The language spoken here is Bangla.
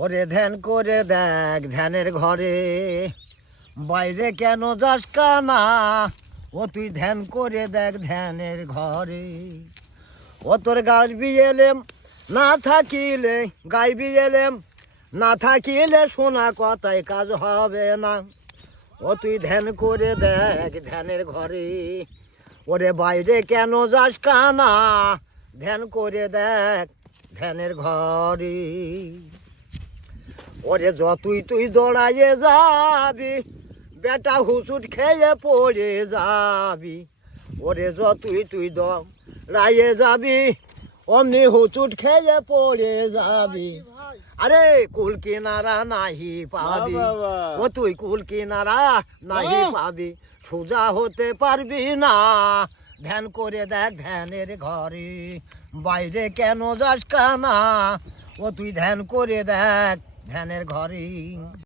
ওরে ধ্যান করে দেখ ধ্যানের ঘরে, বাইরে কেন যাস কানা। ও তুই ধ্যান করে দেখ ধ্যানের ঘরে। ও তোর গাইবি এলেম না থাকিলে, গাইবি এলেম না থাকিলে শোনা কথায় কাজ হবে না। ও তুই ধ্যান করে দেখ ধ্যানের ঘরে, ওরে বাইরে কেন যাস কানা। ধ্যান করে দেখ ধ্যানের ঘরে। ওরে যতই তুই দৌড়াইয়ে যাবি, বেটা হুচুট খেয়ে পড়ে যাবি। ওরে যতই তুই দৌড়াইয়ে যাবি, অমনি হুচুট খেয়ে পড়ে যাবি। আরে কুল কিনারা নাহি পাবি, ও তুই কুল কিনারা নাহি পাবি, সোজা হতে পারবি না। ধ্যান করে দেখ ধ্যানের ঘরে, বাইরে কেন যাস কানা। ও তুই ধ্যান করে দেখ ধ্যানের ঘরে।